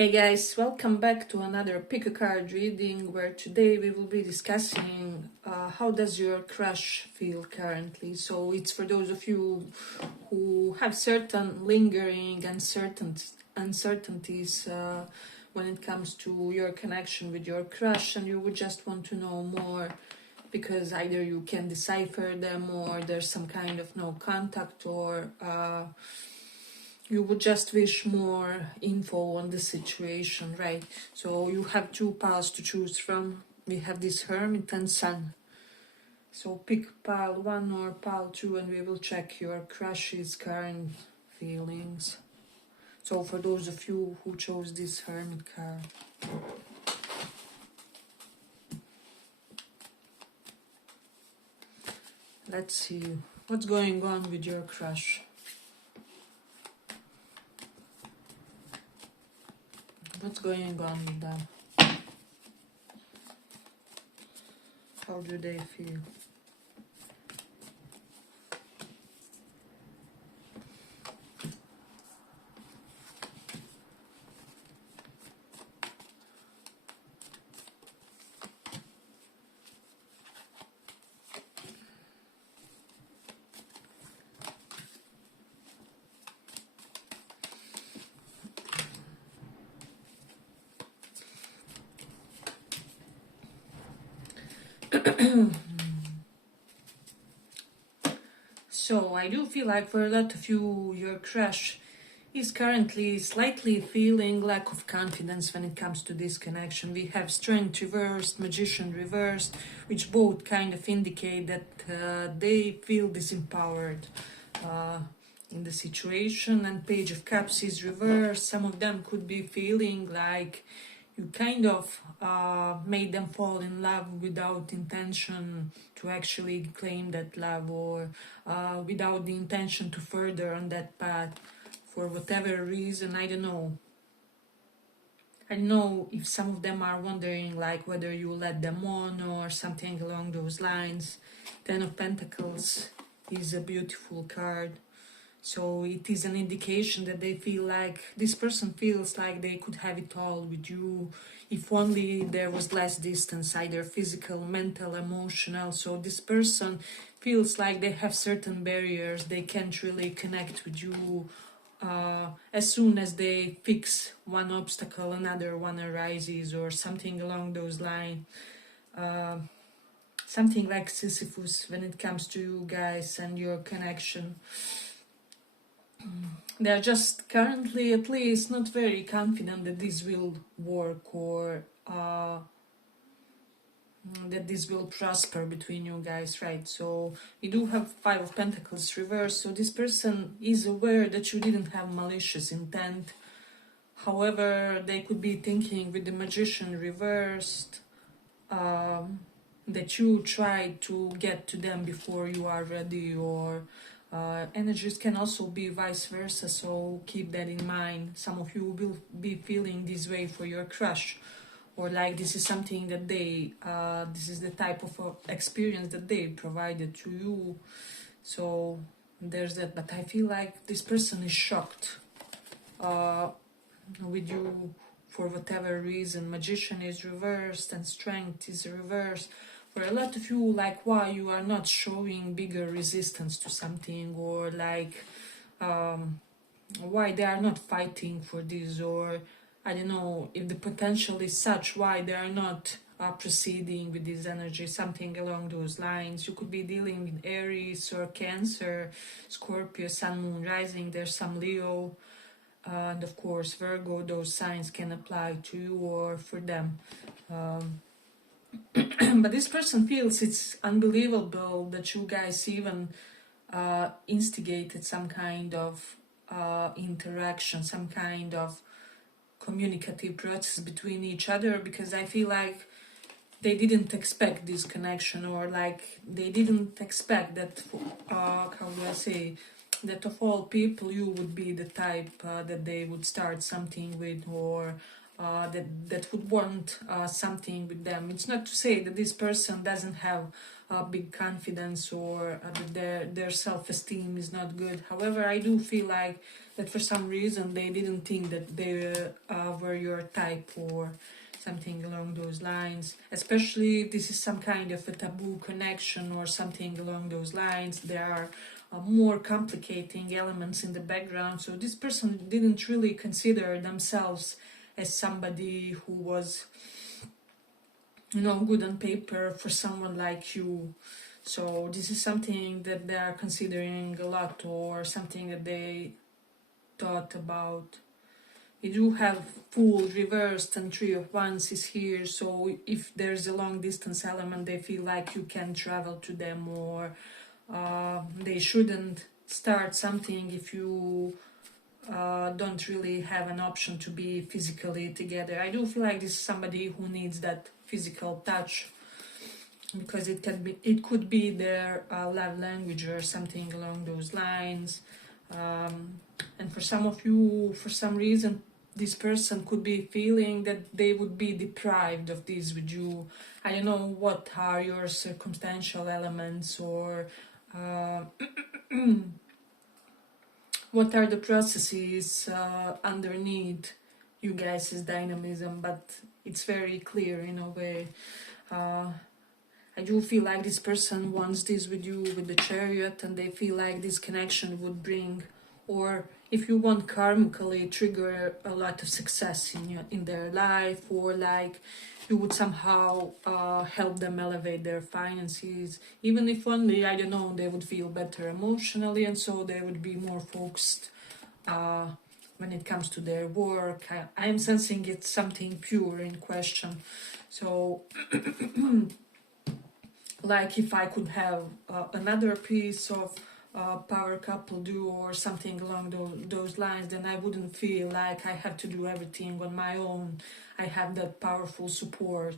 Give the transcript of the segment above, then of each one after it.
Hey guys, welcome back to another pick a card reading where today we will be discussing how does your crush feel currently. So it's for those of you who have certain lingering uncertainties when it comes to your connection with your crush, and you would just want to know more because either you can decipher them or there's some kind of no contact, or you would just wish more info on the situation, right? So you have two piles to choose from. We have this Hermit and Sun. So pick pile 1 or pile 2 and we will check your crush's current feelings. So for those of you who chose this Hermit card. Let's see what's going on with your crush. What's going on with them? How do they feel? So I do feel like for a lot of you, your crush is currently slightly feeling lack of confidence when it comes to this connection. We have Strength reversed, Magician reversed, which both kind of indicate that they feel disempowered in the situation, and Page of Cups is reversed. Some of them could be feeling like you kind of made them fall in love without intention to actually claim that love, or without the intention to further on that path for whatever reason. I don't know if some of them are wondering like whether you let them on or something along those lines. 10 of Pentacles is a beautiful card. So it is an indication that they feel like this person feels like they could have it all with you if only there was less distance, either physical, mental, emotional. So this person feels like they have certain barriers. They can't really connect with you. As soon as they fix one obstacle, another one arises, or something along those lines. Something like Sisyphus when it comes to you guys and your connection. They're just currently, at least, not very confident that this will work, or that this will prosper between you guys, right? So we do have 5 of Pentacles reversed. So this person is aware that you didn't have malicious intent. However, they could be thinking with the Magician reversed that you tried to get to them before you are ready, or energies can also be vice versa, so keep that in mind. Some of you will be feeling this way for your crush, or like this is something that they, this is the type of experience that they provided to you. So there's that, but I feel like this person is shocked with you for whatever reason. Magician is reversed and Strength is reversed. For a lot of you, like why you are not showing bigger resistance to something, or like why they are not fighting for this, or I don't know if the potential is such why they are not proceeding with this energy, something along those lines. You could be dealing with Aries or Cancer, Scorpio, Sun, Moon, Rising. There's some Leo, and of course Virgo. Those signs can apply to you or for them. But this person feels it's unbelievable that you guys even instigated some kind of interaction, some kind of communicative process between each other, because I feel like they didn't expect this connection, or like they didn't expect that, how do I say, that of all people you would be the type that they would start something with, or that would want something with them. It's not to say that this person doesn't have big confidence or that their self-esteem is not good. However, I do feel like that for some reason they didn't think that they were your type or something along those lines. Especially if this is some kind of a taboo connection or something along those lines. There are more complicating elements in the background. So this person didn't really consider themselves as somebody who was, good on paper for someone like you. So this is something that they are considering a lot, or something that they thought about. You do have Fool reversed and Three of Wands is here, so if there's a long distance element, they feel like you can travel to them, or they shouldn't start something if you don't really have an option to be physically together. I do feel like this is somebody who needs that physical touch, because it could be their love language or something along those lines. And for some of you, for some reason, this person could be feeling that they would be deprived of this with you. I don't know what are your circumstantial elements, or what are the processes underneath you guys' dynamism, but it's very clear in a way. I do feel like this person wants this with you, with the Chariot, and they feel like this connection would bring, or if you want, karmically trigger a lot of success in their life, or like you would somehow help them elevate their finances, even if only, I don't know, they would feel better emotionally, and so they would be more focused when it comes to their work. I am sensing it's something pure in question. So like if I could have another piece of power couple duo or something along those lines, then I wouldn't feel like I have to do everything on my own. I have that powerful support.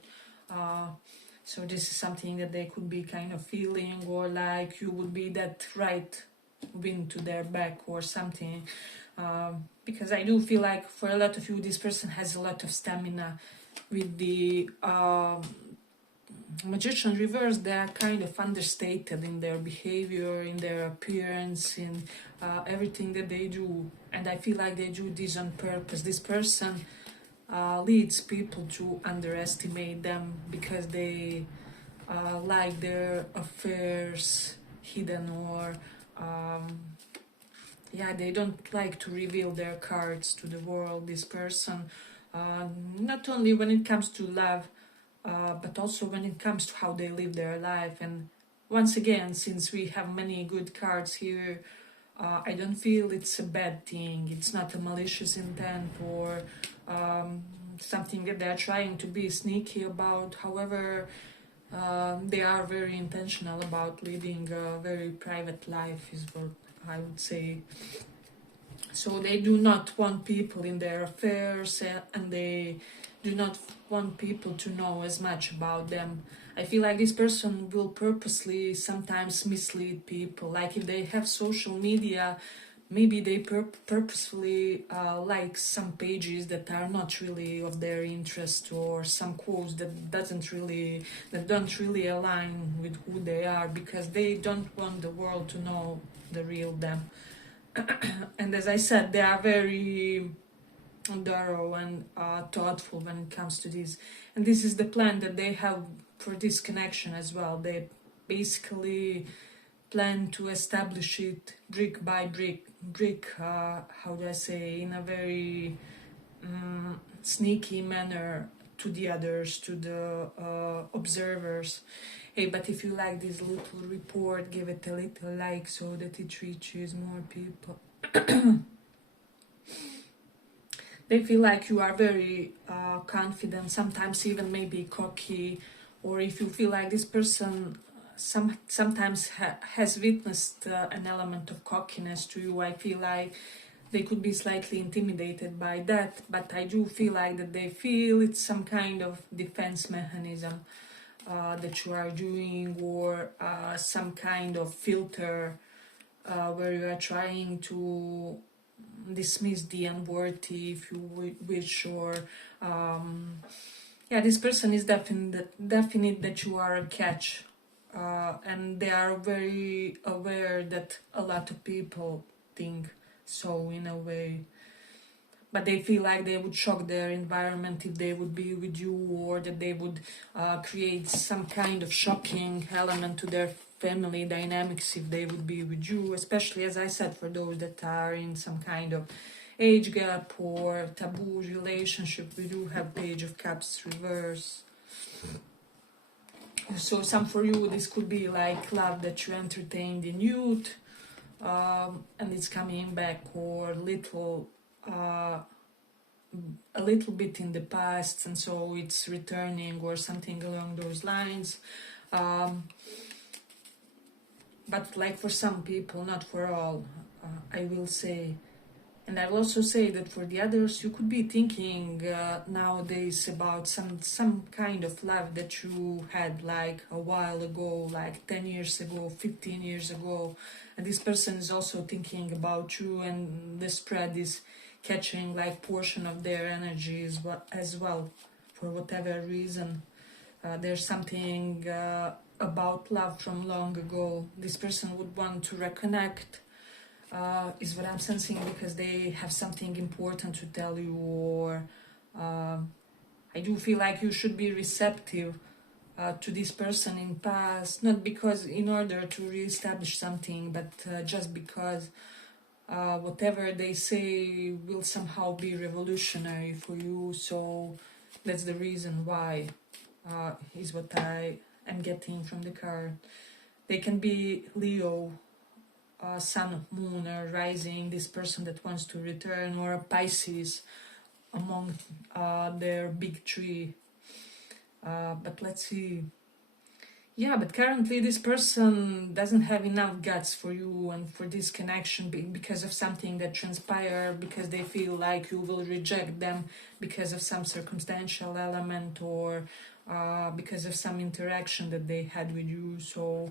So this is something that they could be kind of feeling, or like you would be that right wind to their back or something. Because I do feel like for a lot of you, this person has a lot of stamina. With the Magician reverse, they are kind of understated in their behavior, in their appearance, in everything that they do. And I feel like they do this on purpose. This person leads people to underestimate them, because they like their affairs hidden, or they don't like to reveal their cards to the world. This person, not only when it comes to love, but also when it comes to how they live their life. And once again, since we have many good cards here, I don't feel it's a bad thing. It's not a malicious intent, or something that they're trying to be sneaky about. However, they are very intentional about leading a very private life, is what I would say. So they do not want people in their affairs, and they do not want people to know as much about them. I feel like this person will purposely sometimes mislead people. Like if they have social media, maybe they purposefully like some pages that are not really of their interest, or some quotes that don't really align with who they are, because they don't want the world to know the real them. And as I said, they are very thorough and thoughtful when it comes to this. And this is the plan that they have for this connection as well. They basically plan to establish it brick by brick, how do I say, in a very sneaky manner to the others, to the observers. Hey, but if you like this little report, give it a little like so that it reaches more people. They feel like you are very confident, sometimes even maybe cocky, or if you feel like this person sometimes has witnessed an element of cockiness to you, I feel like they could be slightly intimidated by that, but I do feel like that they feel it's some kind of defense mechanism that you are doing, or some kind of filter where you are trying to dismiss the unworthy, if you wish, or yeah, this person is definite that you are a catch, and they are very aware that a lot of people think so in a way, but they feel like they would shock their environment if they would be with you, or that they would create some kind of shocking element to their family dynamics if they would be with you, especially, as I said, for those that are in some kind of age gap or taboo relationship. We do have Page of Cups reverse. So some for you, this could be like love that you entertained in youth, and it's coming back, or a little bit in the past, and so it's returning, or something along those lines. But like for some people, not for all, I will say. And I will also say that for the others, you could be thinking nowadays about some kind of love that you had like a while ago, like 10 years ago, 15 years ago. And this person is also thinking about you, and the spread is catching like portion of their energy as well, for whatever reason. There's something about love from long ago. This person would want to reconnect, is what I'm sensing, because they have something important to tell you, or I do feel like you should be receptive to this person in past, not because in order to reestablish something, but just because whatever they say will somehow be revolutionary for you. So that's the reason why, is what I am getting from the card. They can be Leo, Sun, Moon, or Rising, this person that wants to return, or a Pisces among their big tree. But let's see. Yeah, but currently this person doesn't have enough guts for you and for this connection, because of something that transpired, because they feel like you will reject them because of some circumstantial element, or because of some interaction that they had with you. So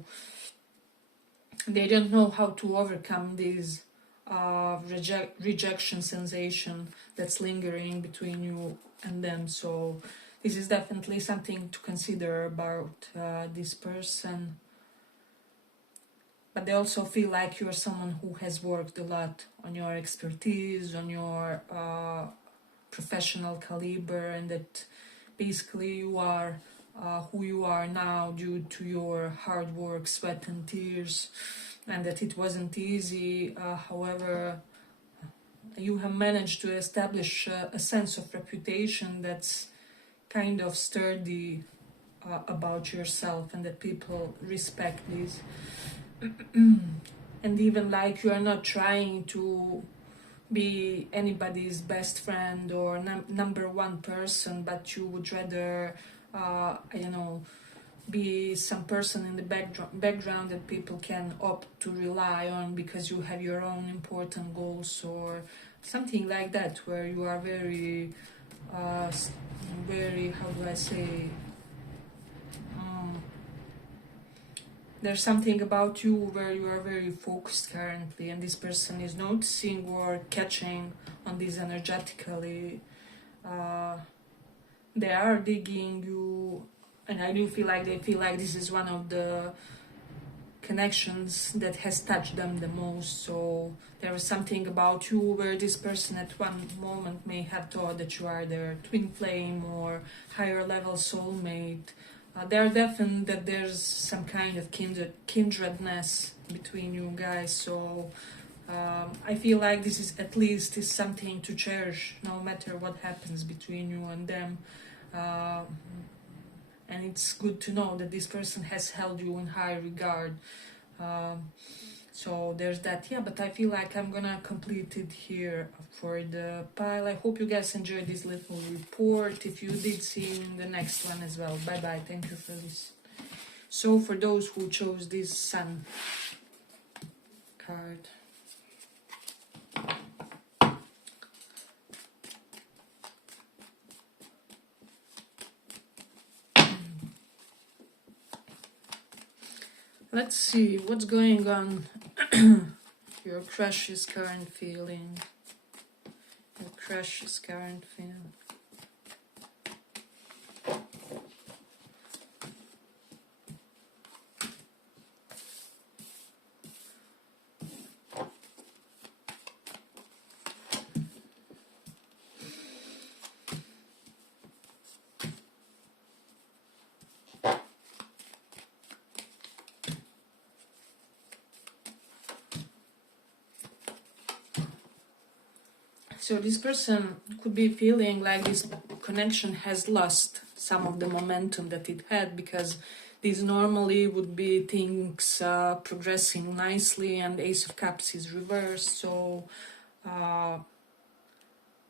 they don't know how to overcome this rejection sensation that's lingering between you and them. So this is definitely something to consider about this person. But they also feel like you're someone who has worked a lot on your expertise, on your professional caliber, and that basically you are who you are now due to your hard work, sweat and tears, and that it wasn't easy. However, you have managed to establish a sense of reputation that's kind of sturdy about yourself, and that people respect this. And even like you are not trying to be anybody's best friend or number one person, but you would rather, I don't know, be some person in the background that people can opt to rely on because you have your own important goals, or something like that, where you are very, very, how do I say, there's something about you where you are very focused currently, and this person is noticing or catching on this energetically. They are digging you, and I do feel like they feel like this is one of the connections that has touched them the most. So there is something about you where this person at one moment may have thought that you are their twin flame or higher level soulmate. They are definitely that there's some kind of kindredness between you guys. So I feel like this is at least is something to cherish, no matter what happens between you and them. And it's good to know that this person has held you in high regard. So there's that. Yeah, but I feel like I'm gonna complete it here for the pile. I hope you guys enjoyed this little report. If you did, see you in the next one as well. Bye bye. Thank you for this. So for those who chose this Sun card, let's see what's going on. Your crush's current feeling. crush is current feeling. So this person could be feeling like this connection has lost some of the momentum that it had, because these normally would be things progressing nicely, and Ace of Cups is reversed. So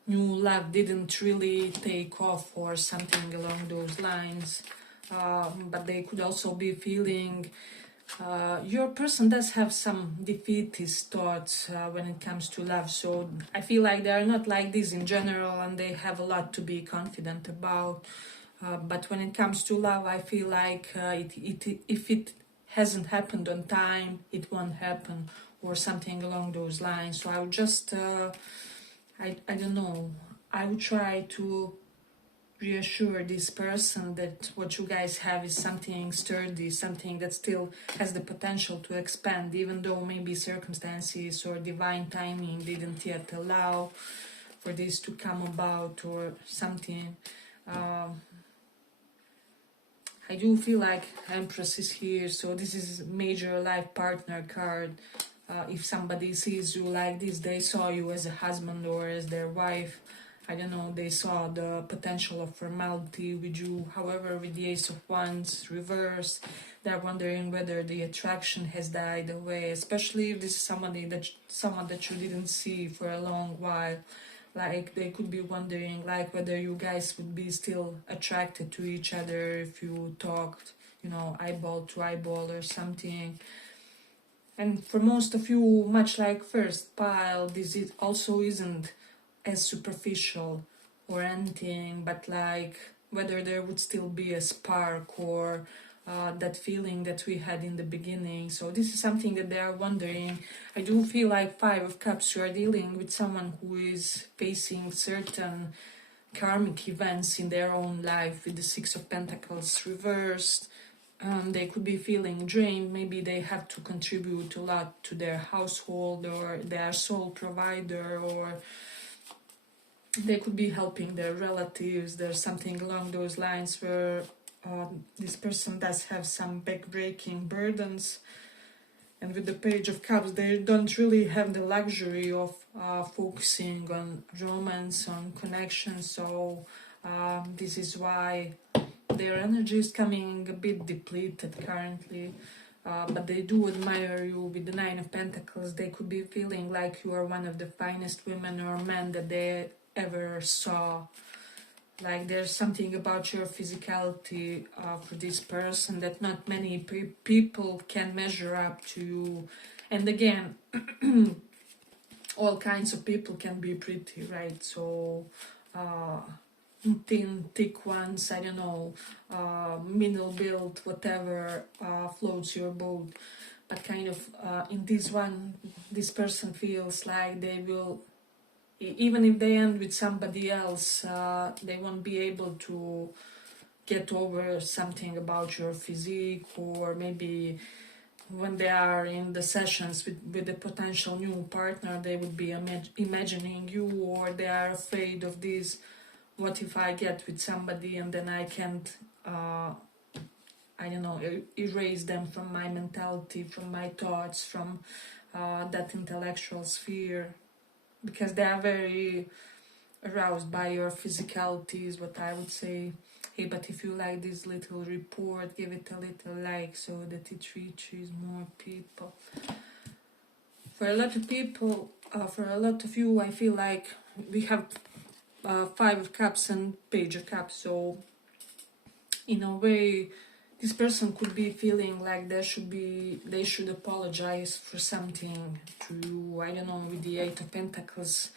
new love didn't really take off or something along those lines. But they could also be feeling your person does have some defeatist thoughts when it comes to love. So I feel like they are not like this in general, and they have a lot to be confident about. But when it comes to love, I feel like if it hasn't happened on time, it won't happen, or something along those lines. So I would just, I don't know, I would try to reassure this person that what you guys have is something sturdy, something that still has the potential to expand, even though maybe circumstances or divine timing didn't yet allow for this to come about or something. I do feel like Empress is here, so this is major life partner card. If somebody sees you like this, they saw you as a husband or as their wife. I don't know, they saw the potential of formality with you. However, with the Ace of Wands reversed, they're wondering whether the attraction has died away, especially if this is someone that you didn't see for a long while. Like, they could be wondering like whether you guys would be still attracted to each other if you talked, eyeball to eyeball or something. And for most of you, much like first pile, this also isn't as superficial or anything, but like whether there would still be a spark or that feeling that we had in the beginning. So this is something that they are wondering. I do feel like Five of Cups, you are dealing with someone who is facing certain karmic events in their own life with the Six of Pentacles reversed. They could be feeling drained. Maybe they have to contribute a lot to their household, or their sole provider, or they could be helping their relatives. There's something along those lines where this person does have some back-breaking burdens. And with the Page of Cups, they don't really have the luxury of focusing on romance, on connection. So this is why their energy is coming a bit depleted currently. But they do admire you with the Nine of Pentacles. They could be feeling like you are one of the finest women or men that they ever saw. Like, there's something about your physicality for this person that not many people can measure up to you. And again, all kinds of people can be pretty, right? So thin, thick ones, I don't know, middle build, whatever floats your boat. But kind of in this one, this person feels like they will, even if they end with somebody else, they won't be able to get over something about your physique, or maybe when they are in the sessions with a potential new partner, they would be imagining you, or they are afraid of this. What if I get with somebody and then I can't, I don't know, erase them from my mentality, from my thoughts, from that intellectual sphere, because they are very aroused by your physicality is what I would say. Hey, but if you like this little report, give it a little like so that it reaches more people. For a lot of people, for a lot of you, I feel like we have Five of Cups and Page of Cups. So in a way, this person could be feeling like they should apologize for something to you. I don't know, with the Eight of Pentacles,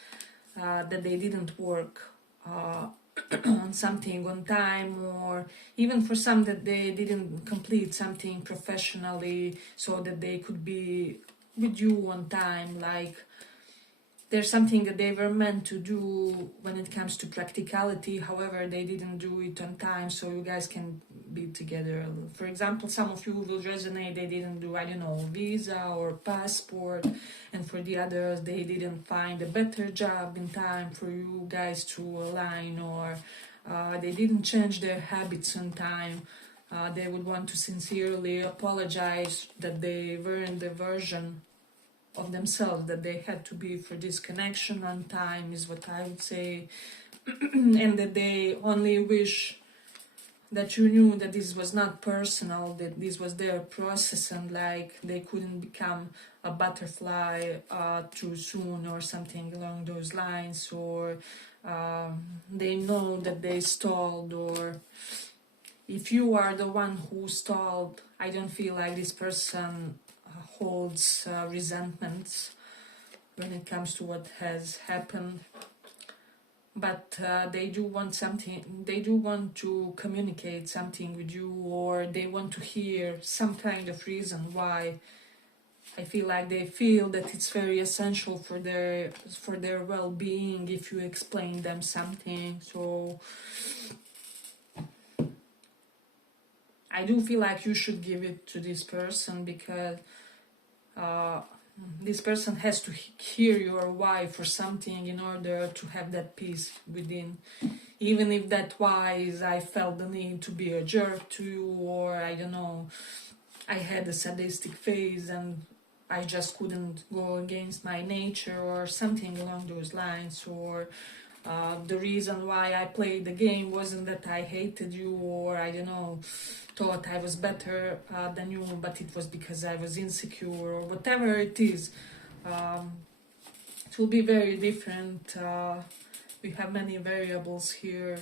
that they didn't work on something on time, or even for some that they didn't complete something professionally so that they could be with you on time. Like, there's something that they were meant to do when it comes to practicality. However, they didn't do it on time, so you guys can be together. For example, some of you will resonate, they didn't do, I don't know, visa or passport, and for the others, they didn't find a better job in time for you guys to align, or they didn't change their habits on time. They would want to sincerely apologize that they weren't the version of themselves that they had to be for this connection on time, is what I would say. And that they only wish that you knew that this was not personal, that this was their process, and like they couldn't become a butterfly too soon or something along those lines, or they know that they stalled, or if you are the one who stalled, I don't feel like this person holds resentments when it comes to what has happened. But they do want something, they do want to communicate something with you, or they want to hear some kind of reason why. I feel like they feel that it's very essential for their well-being if you explain them something. So I do feel like you should give it to this person, because this person has to hear your why for something in order to have that peace within. Even if that why is, I felt the need to be a jerk to you, or I don't know, I had a sadistic phase and I just couldn't go against my nature, or something along those lines, or the reason why I played the game wasn't that I hated you, or I don't know, thought I was better than you, but it was because I was insecure, or whatever it is. It will be very different. We have many variables here,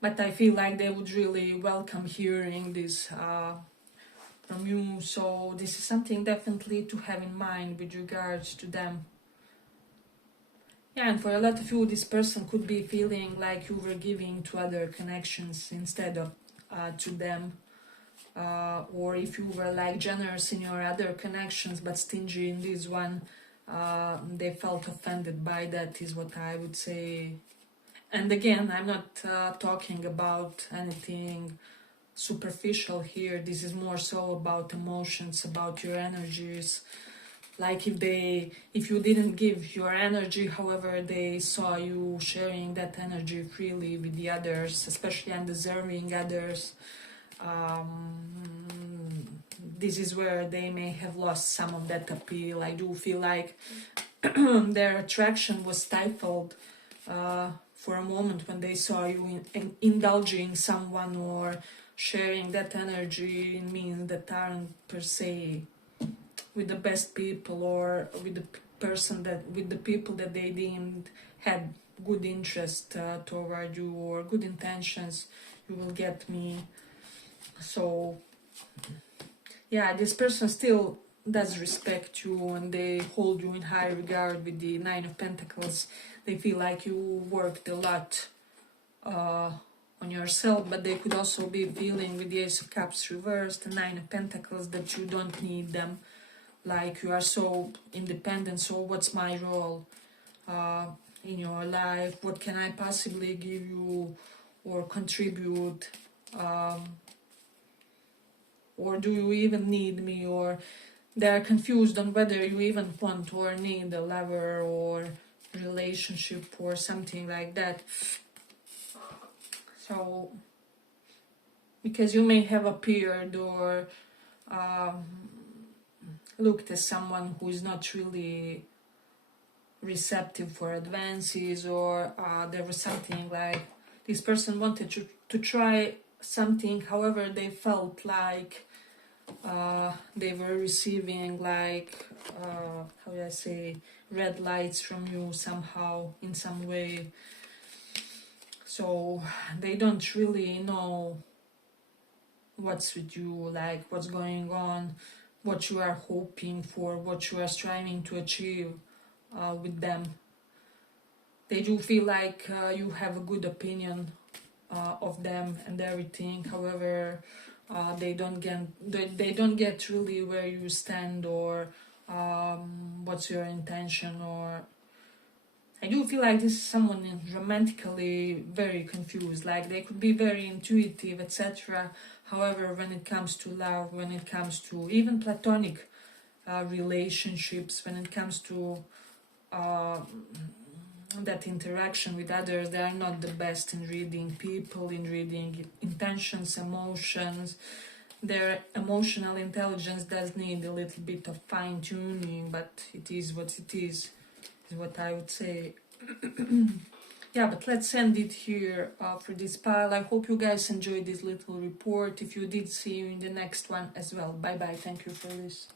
but I feel like they would really welcome hearing this from you. So this is something definitely to have in mind with regards to them. Yeah, and for a lot of you, this person could be feeling like you were giving to other connections instead of to them. Or if you were like generous in your other connections but stingy in this one, they felt offended by that, is what I would say. And again, I'm not talking about anything superficial here. This is more so about emotions, about your energies. Like if you didn't give your energy, however, they saw you sharing that energy freely with the others, especially undeserving others. This is where they may have lost some of that appeal. I do feel like their attraction was stifled for a moment when they saw you indulging someone or sharing that energy in means that aren't per se with the best people, or with the with the people that they deemed had good interest toward you, or good intentions. You will get me. So yeah, this person still does respect you, and they hold you in high regard with the Nine of Pentacles. They feel like you worked a lot on yourself, but they could also be feeling with the Ace of Cups reversed, the Nine of Pentacles, that you don't need them. Like you are so independent, so what's my role in your life? What can I possibly give you or contribute? Or do you even need me? Or they are confused on whether you even want or need a lover or relationship or something like that. So, because you may have appeared or looked as someone who is not really receptive for advances, or there was something like this person wanted to try something, however they felt like they were receiving like how do I say, red lights from you somehow, in some way. So they don't really know what's with you, like what's going on, what you are hoping for, what you are striving to achieve with them. They do feel like you have a good opinion of them and everything. However, they don't get really where you stand, or what's your intention, or I do feel like this is someone romantically very confused, like they could be very intuitive, etc. However, when it comes to love, when it comes to even platonic relationships, when it comes to uh, that interaction with others, they are not the best in reading people, in reading intentions, emotions. Their emotional intelligence does need a little bit of fine tuning, but it is what it is what I would say. Yeah, but let's end it here for this pile. I hope you guys enjoyed this little report. If you did, see you in the next one as well. Bye bye. Thank you for this.